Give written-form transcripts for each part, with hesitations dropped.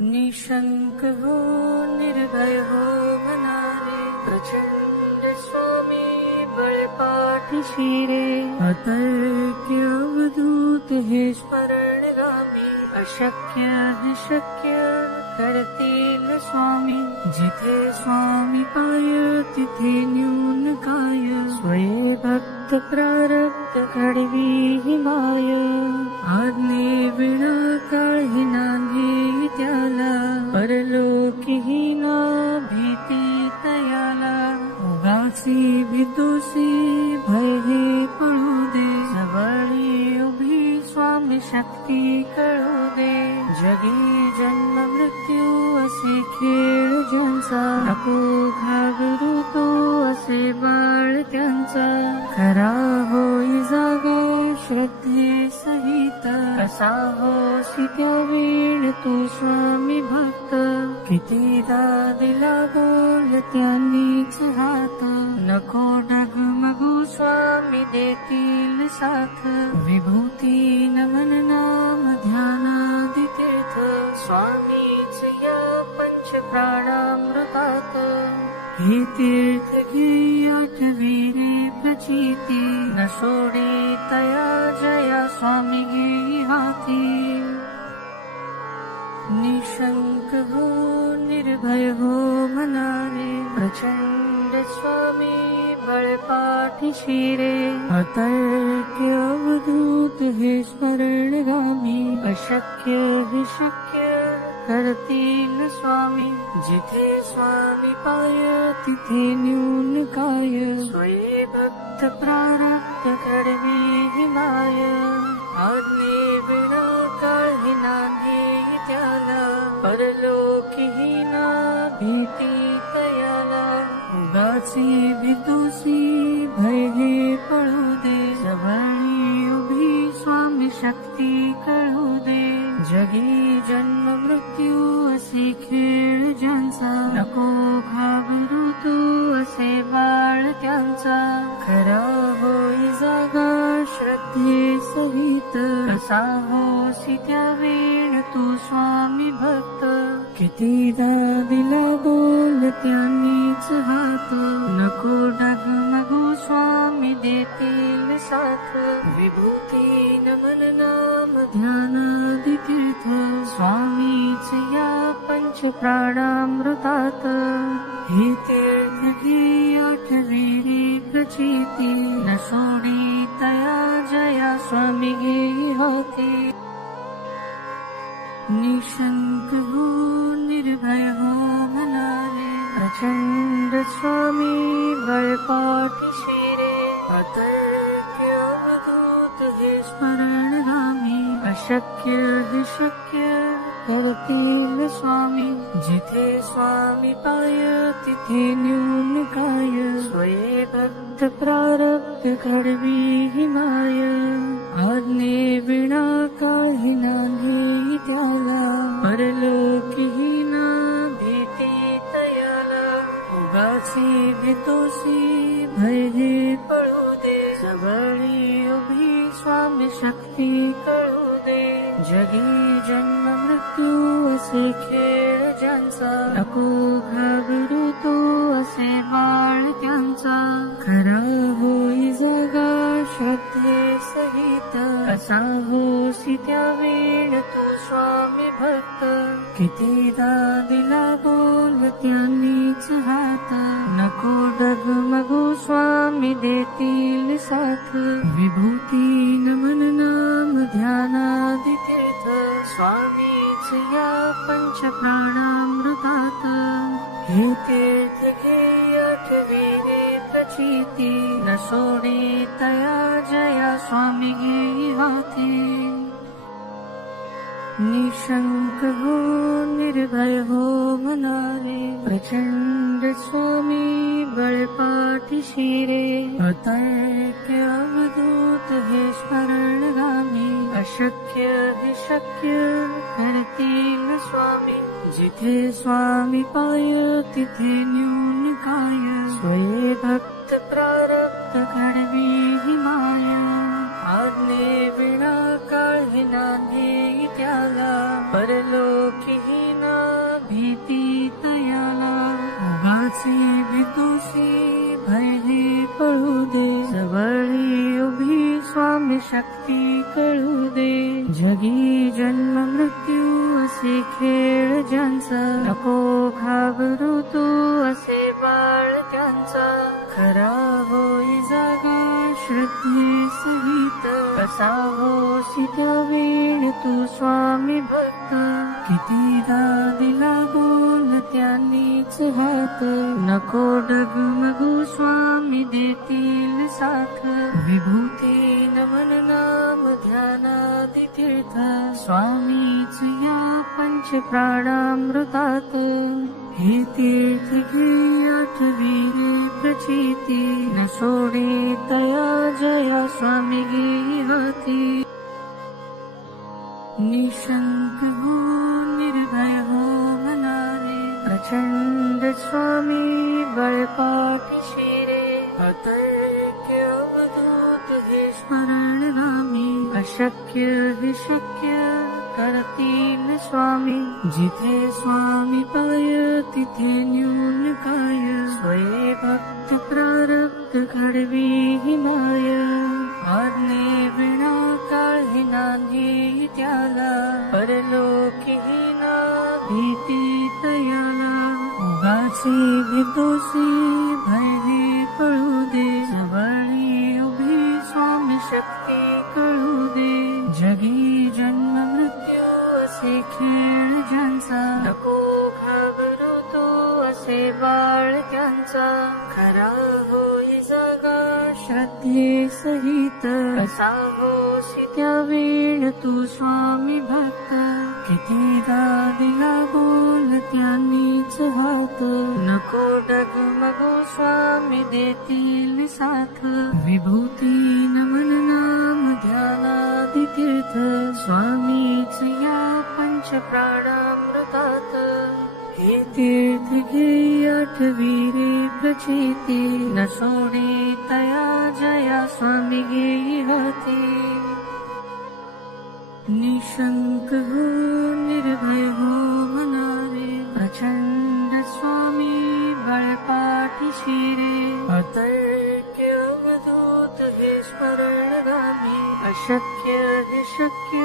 निशंक हो निर्भय हो मनारे, प्रचंड स्वामी बळपाठीशी रे. अतर्क्य अवधूत हे स्मरणगामी, अशक्य हे शक्य करतील स्वामी. जिथे स्वामी पाय तिथे न्यून काय, स्वये भक्त प्रारब्ध घडवी ही माय. आज्ञे विना काही नांदी त्याला, परलोकीही ना भीती तयाला. उगाची भीतोसी भय हे पळू दे, जवळी उभी स्वामी शक्ती कळू दे. जगी जन्म मृत्यू असे खेळ ज्यांचा, नको घाबरू तो असे बाळ त्यांचा. खरा होई जागा श्रद्धे सहित, कसा होसी त्या वेळ तू स्वामी भक्त. कितीदा दिला बोल त्यांनीच हात, नको डगमगू स्वामी देतील साथ. विभूती नमन नाम ध्यानादि तीर्थ, स्वामीच या पंच प्राणामृतात. हे तीर्थ घे आठवी रे प्रचिती, न सोडे तया जया स्वामी घे हाती. निशंक हो निर्भय हो मनारे, प्रचंड स्वामी बळपाठीशी रे. अतर्क्य अवधूत हे स्मरणगामी, अशक्य हे शक्य करतील स्वामी. जिथे स्वामी पाय तिथे न्यून काय, स्वये भक्त प्रारब्ध घडवी ही माय. आज्ञे विना काही नाही त्याला, परलोकीही ना भीती तयाला. उगाची भीतोसी भय हे पळू दे, जवळी उभी स्वामी शक्ती कळू दे. जगी जन्म मृत्यू असे खेळ ज्यांचा, नको घाबरू तू असे बाळ त्यांचा. खरा होई जागा श्रद्धे सहित, कसा होसी त्या वेळ तू स्वामी भक्त. कितीदा दिला बोल त्यांनीच हात, नको डगमगू स्वामी देतील साथ. विभूती नमन नाम ध्यानादि तीर्थ, स्वामीच या पंच प्राणामृतात. हे तीर्थ घे आठवी रे प्रचिती, न सोडी तया जया स्वामी घे हाती. निशंक हो निर्भय हो मनारे, प्रचंड स्वामी बळपाठीशी रे. अतर्क्य अवधूत हे स्मरणगामी, अशक्य हे शक्य करतील स्वामी. जिथे स्वामी पाय तिथे न्यून काय, स्वये भक्त प्रारब्ध घडवी ही माय. आज्ञे विना काही नाही त्याला, परलोकीही ना भीती तयाला. उगाची भीतोसी भय हे पळू दे, जवळी उभी स्वामी शक्ती कळू दे. जगी जन्म मृत्यू असे खेळ ज्यांचा, नको घाबरू तो असे बाळ त्यांचा. खरा होई जागा श्रद्धे सहित, कसा होसी त्या वेळ तू स्वामी भक्त. कितीदा दिला बोल त्यांनीच हात, नको डगमगू स्वामी देतील साथ. विभूती नमन नाम ध्यानादि तीर्थ, स्वामीच या पंच प्राणामृतात. हे तीर्थ घे आठवी रे प्रचिती, न सोडे तया जया स्वामी घे हाती. निशंक हो निर्भय हो मनारे, प्रचंड स्वामी बळपाठीशी रे. अतर्क्य अवधूत हे स्मरणगामी, अशक्य हे शक्य करतील स्वामी. जिथे स्वामी पाय तिथे न्यून काय, स्वये भक्त प्रारब्ध घडवी ही माय. आज्ञे विना काही नाही त्याला, परलोकीही ना उगाची विदुषी भय हे पळू दे, जवळी उभी स्वामी शक्ती कळू दे. जगी जन्म मृत्यू असे खेळ ज्यांचा, नको घाबरू तू असे बाळ त्यांचा. खरा होई जागा श्रद्धे सहित, कसा होशी त्या वेळ तू स्वामी भक्त. कितीदा दिला बोल त्यांनीच हात, नको डगमगू स्वामी देतील साथ. विभूती नमन नाम ध्यानादि तीर्थ, स्वामीच या पंच प्राणामृतात. हे तीर्थ घे आठविरे प्रचिती, न सोडे तया जया स्वामी घे हाती. निशंक हो निर्भय हो मनारे, प्रचंड स्वामी बळपाठीशी रे. अतर्क्य अवधूत हे स्मरण नामी, अशक्य हे शक्य करतील स्वामी. जिथे स्वामी पाय तिथे न्यून काय, स्वये भक्त प्रारब्ध घडवी ही माय. आज्ञे विना काही नाही त्याला, परलोकी ना भीती तयाला. उगाची विदुषी भय हे पळू दे, जवळी उभी स्वामी शक्ती कळू दे. जगी जन्म मृत्यू असे खेळ ज्यांचा, नको घाबरू तो असे बाळ त्यांचा. खरा होई जागा श्रद्धे सहित, कसा होशी त्या वेळ तू स्वामी भक्त. कितीदा दिला बोल त्यांनीच हात, नको डगमगू स्वामी देतील साथ. विभूती नमन नाम ध्यानादि तीर्थ, स्वामीच या पंच प्राणामृतात. हे तीर्थ घे आठविरे प्रचिती, न सोडे तया जया स्वामी घे हाती. निशंक हो निर्भय हो मनारे, प्रचंड स्वामी बळपाठीशी रे. अतर्क्य अवधूत हे स्मरणगामी, अशक्य हे शक्य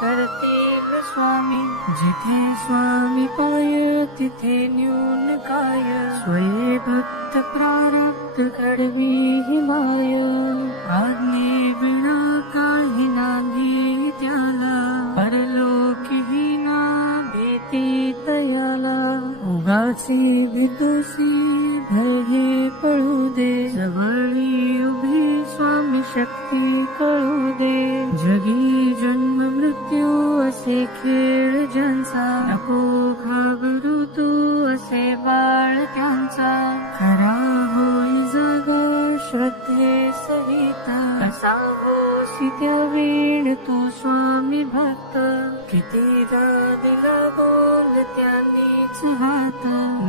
करतील स्वामी. जिथे स्वामी पाय तिथे न्यून काय, स्वये भक्त प्रारब्ध घडवी ही माय. आज्ञे विना काही नाही त्याला, परलोकी ना भीती तयाला. उगाची विदुषी भय हे पळू दे, जवळी उभी स्वामी शक्ती कळू दे. जगी जन्म मृत्यू असे खेळ ज्यांचा, नको घाबरू तू असे बाळ त्यांचा. खरा होई जागा श्रद्धे सहित, कसा होशी त्या वेळ तू स्वामी भक्त. कितीदा दिला बोल त्यांनीच हात,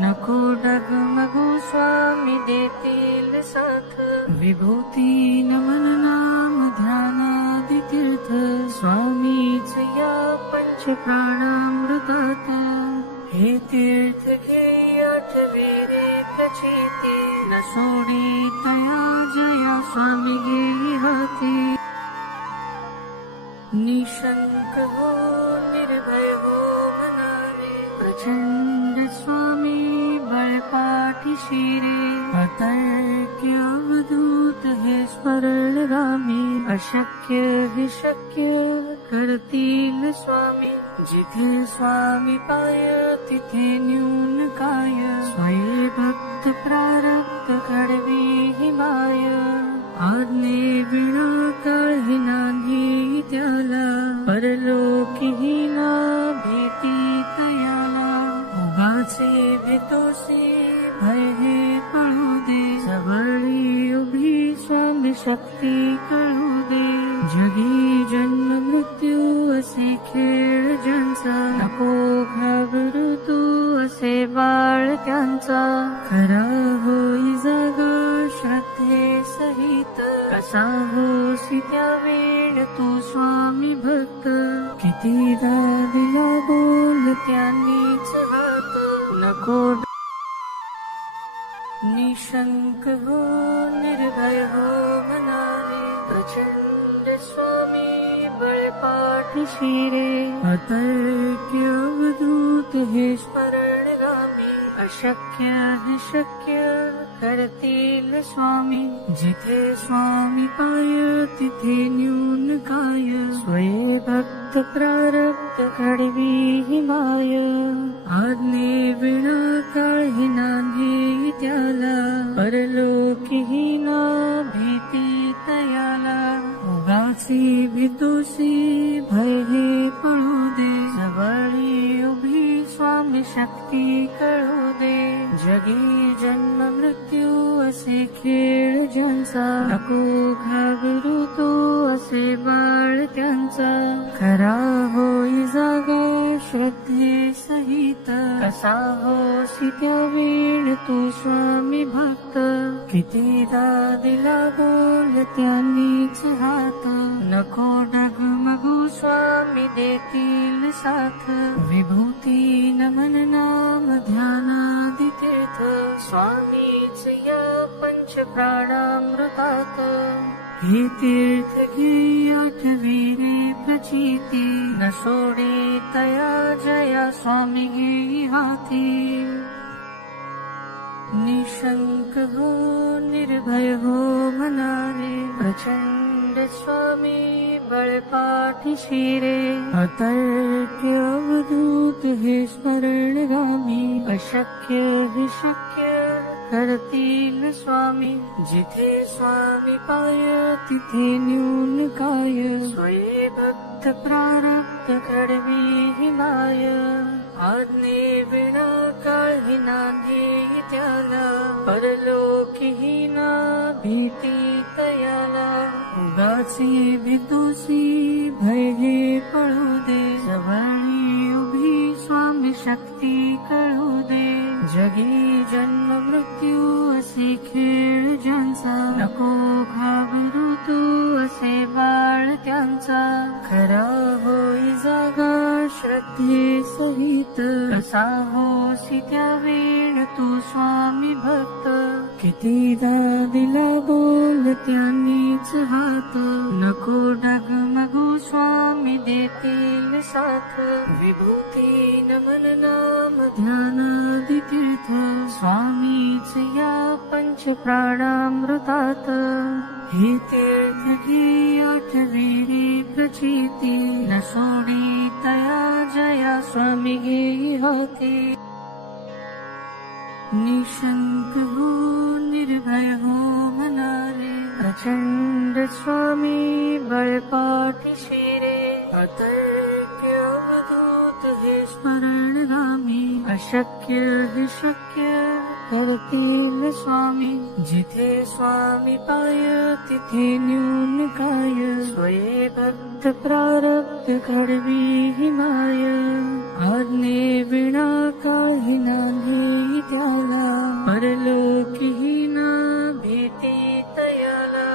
नको डगमगू स्वामी देतील साथ. विभूती नमन नाम ध्यानादि तीर्थ, स्वामीच या पंच प्राणामृतात. हे तीर्थ घे आठविरे प्रचिती, न सोडे तया जया स्वामी घे हाती. निशंक हो निर्भय हो मनारे, प्रचंड स्वामी बळपाठीशी रे. अतर्क्य अवधूत हे स्मरणगामी, अशक्य हे शक्य करतील स्वामी. जिथे स्वामी पाय तिथे न्यून काय, स्वये भक्त प्रारब्ध घडवी ही माय. आज्ञे विना काही नाही त्याला, परलोकी ना भीती तयाला. उगाचे विदुषी भय हे पळू दे, जवळी उभी स्वामी शक्ती कळू दे. जगी जन्म मृत्यू असे खेळ ज्यांचा, नको घाबरू तू असे बाळ त्यांचा. खरा होई जागा श्रद्धे सहित, कसा होशी त्या वेळ तू स्वामी भक्त. कितीदा दिला बोल त्यांनीच हात, नको निशंक हो निर्भय हो मनाने, प्रचंड स्वामी बळपाठीशी रे. अतर्क्य अवधूत हे स्मरणगामी, अशक्य हे शक्य करतील स्वामी. जिथे स्वामी पाय तिथे न्यून काय, स्वये भक्त प्रारब्ध घडवी ही माय. आज्ञे विना काही नांदी त्याला, परलोकीही ना भीती तयाला. उगाची भीतोसी भय हे पळू दे, जवळी उभी स्वामी शक्ती कळू दे. जगी जन्म मृत्यू असे खेळ ज्यांचा, नको घाबरू तो असे बाळ त्यांचा. खरा होई जागा श्रद्धे सहित, कसा होसी त्या वेळ तू स्वामी भक्त. कितीदा दिला बोल त्यांनीच हात, नको डगमगू स्वामी देतील साथ. विभूती नमन नाम ध्यानादि तीर्थ, स्वामीच या पंच प्राणामृतात. हे तीर्थ घे आठवी रे प्रचिती, न सोडे तया जया स्वामी घे हाती. निशंक हो निर्भय हो मनारे, प्रचंड स्वामी बळपाठीशी रे. अतर्क्य अवधूत हे स्मरणगामी, अशक्य हे शक्य करतील स्वामी. जिथे स्वामी पाय तिथे न्यून काय, स्वये भक्त प्रारब्ध घडवी ही माय. आज्ञे विना काही नांदी त्याला, परलोकीही ना भीती तयाला. उगाची भीतोसी भय हे पळू दे, जवळी उभी स्वामी शक्ती कळू दे. जगी जन्म मृत्यू असे खेळ ज्यांचा, नको घाबरू तू असे बाळ त्यांचा. खरा होई जागा श्रद्धे सहित, कसा होसी त्या वेळ तू स्वामी भक्त. कितीदा दिला बोल त्यांनीच हात, नको डगमगू स्वामी देतील साथ. विभूती नमन नाम ध्यानादि तीर्थ, स्वामीच या पंच प्राणामृतात. हे तीर्थ घे आठवी रे प्रचिती, न सोडी तया जया स्वामी घे हाती. निशंक हो निर्भय हो मनारे, प्रचंड स्वामी बळपाठीशी रे. अतर्क्य अवधूत हे स्मरणगामी, अशक्य हे शक्य करतील स्वामी. जिथे स्वामी पाय तिथे न्यून काय, स्वये भक्त प्रारब्ध घडवी ही माय. आज्ञे विना काही नांदी त्याला, परलोकीही ना भीती तयाला.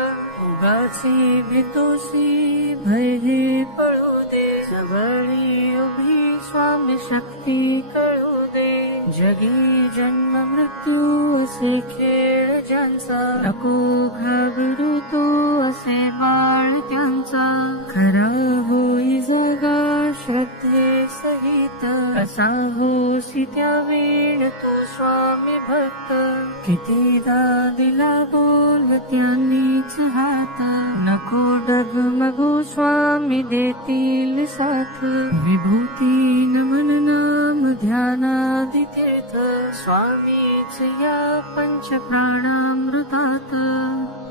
उगाची भीतोसी भय हे पळू दे, जवळी उभी स्वामी शक्ती कळू दे. जगी जन्म मृत्यू असे खेळ ज्यांचा, नको घाबरू तो असे बाळ त्यांचा. खरा होई जागा श्रद्धे सहित, कसा होसी त्या वेळ तू स्वामी भक्त. कितीदा दिला बोल त्यांनीच हात, नको डगमगू स्वामी देतील साथ. विभूती नमन नाम ध्यानादि तीर्थ, स्वामीच या पंच प्राणामृतात.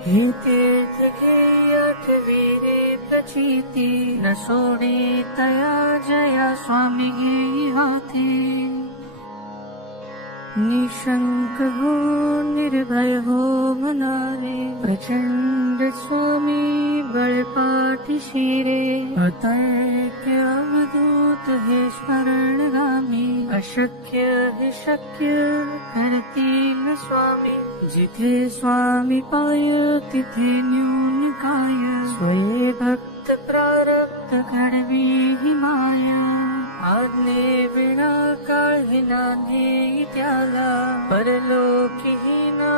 हे तीर्थ घे आठवी रे प्रचिती, न सोडे तया जया स्वामी घे हाती. निशंक हो निर्भय हो मनारे, प्रचंड स्वामी बळपाठीशी रे. अतर्क्य अवधूत हे स्मरणगामी, अशक्य हे शक्य करतील स्वामी. जिथे स्वामी पाय तिथे न्यून काय, स्वये भक्त प्रारब्ध घडवी ही माया. आज्ञे विना काही नांदी त्याला, परलोकीही ना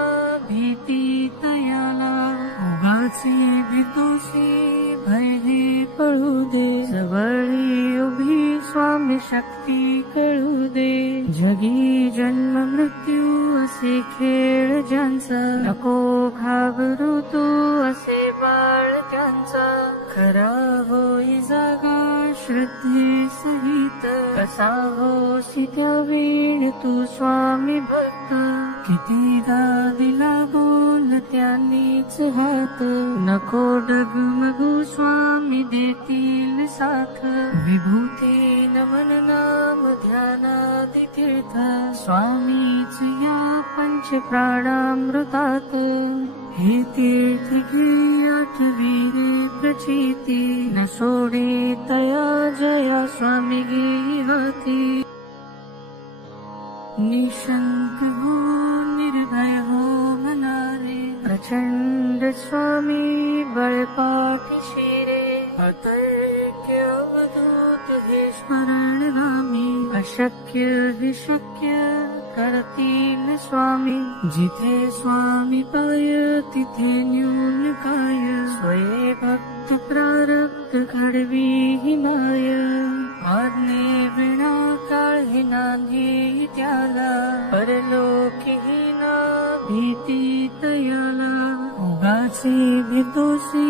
उगाची भीतोशी भय हे पळू दे, जवळी उभी स्वामी शक्ती कळू दे. जगी जन्म मृत्यू असे खेळ ज्यांचा, नको घाबरू तू असे बाळ त्यांचा. खरा होई जागा श्रद्धे सहित, कसा होसी त्यावेळ तू स्वामी भक्त. कितीदा दिला बोल त्यांनीच हात, नको डगमगू स्वामी देतील साथ. विभूती नमन नाम ध्यानादि तीर्थ, स्वामीच या पंच प्राणामृतात. हे तीर्थ घे आठवी रे प्रचिती, न सोडे तया जया स्वामी गे हाती. निशंक हो निर्भय हो मनारे, प्रचंड स्वामी बळपाठीशी रे. अतर्क्य अवधूत हे स्मरण नामी, अशक्य विशक्य करतील स्वामी. जिथे स्वामी पाय तिथे न्यून काय, स्वये भक्त प्रारब्ध घडवी ही माय. आज्ञे विना काळी नांदी त्याला, परलोकीही ना भीती तयाला. उगाची भीतोशी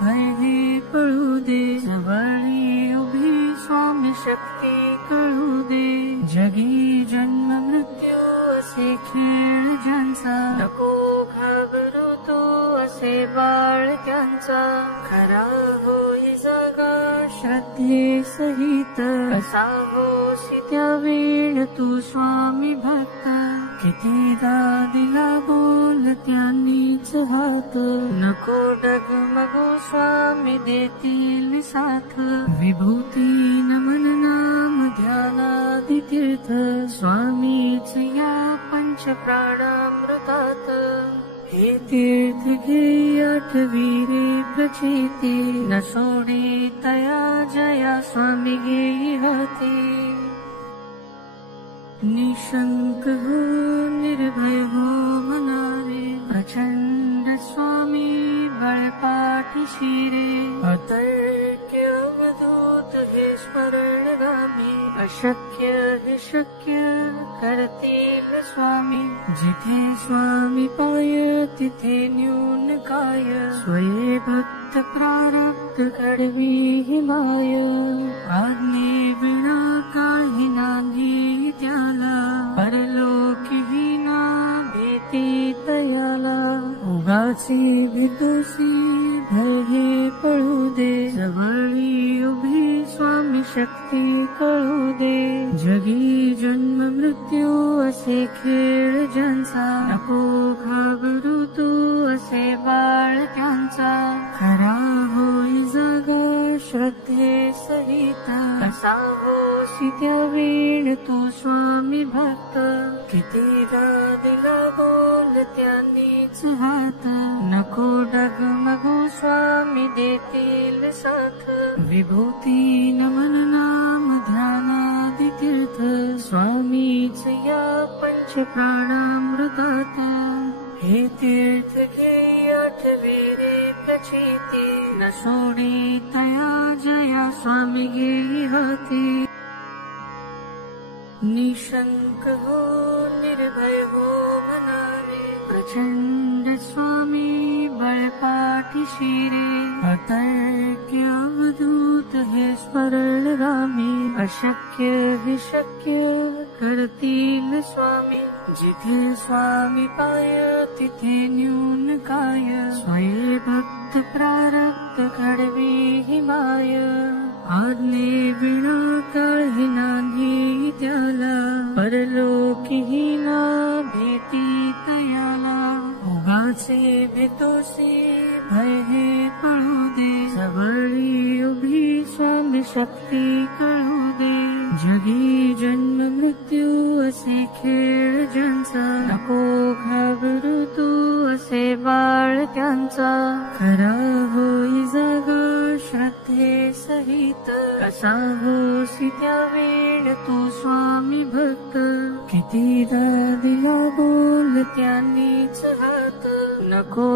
भय हे पळू दे, जवळी उभी स्वामी शक्ती कळू दे. जगी जन्म मृत्यू असे खेळ ज्यांचा, नको घाबरू तू असे बाळ त्यांचा. खरा होई जागा श्रद्धे सहित, कसा होसी त्यावेळ तू स्वामी भक्त. कितीदा दिला बोल त्यांनीच हात, नको डगमगू स्वामी देतील साथ. विभूती नमन नाम ध्यानादि तीर्थ, स्वामीच या पंच प्राणामृतात. हे तीर्थ घे आठवी रे प्रचिती, न सोडे तया जया स्वामी गे हाती. निशंक हो निर्भय हो मनारे, प्रचंड स्वामी बळपाठीशी रे. अतर्क्य अवधूत हे स्मरण गामी, अशक्य विशक्य करतील स्वामी. जिथे स्वामी पाय तिथे न्यून काय, स्वये भक्त प्रारब्ध घडवी ही माय. आज्ञे विना काही नांदी त्याला, परलोकीही ना भीती तयाला. उगाची भीतोशी भय हे पळू दे, जवळी उभी स्वामी शक्ती कळू दे. जगी जन्म मृत्यू असे खेळ ज्यांचा, नको घाबरू तू असे बाळ त्यांचा. खरा होई जागा श्रद्धे सहित, कसा होसी त्यावेळ तू स्वामी भक्त. कितीदा दिला बोल त्यांनीच हात, नको डगमगू स्वामी देतील साथ. विभूती नमन नाम ध्यानादि तीर्थ, स्वामीच या पंच प्राणामृतात. हे तीर्थ घे आठवी रे प्रचिती, न सोडे तया जया स्वामी गे हाती. निशंक हो निर्भय हो मनारे, प्रचंड स्वामी बळपाठीशी रे. अतर्क्य अवधूत हे स्मरण गामी, अशक्य विशक्य करतील स्वामी. जिथे स्वामी पाय तिथे न्यून काय, स्वये भक्त प्रारब्ध घडवी ही माय. आज्ञे विना काही नांदी त्याला, परलोकीही ना भीती तयाला. उगाचे भीतोशी भय हे पळू दे, जवळी उभी स्वामी शक्ती कळू दे. जगी जन्म मृत्यू असे खेळ ज्यांचा, नको घाबरू तू असे बाळ त्यांचा. खरा होई जागा श्रद्धे सहित, कसा होसी त्यावेळ तू स्वामी भक्त. कितीदा दिला बोल त्यांनीच हात, नको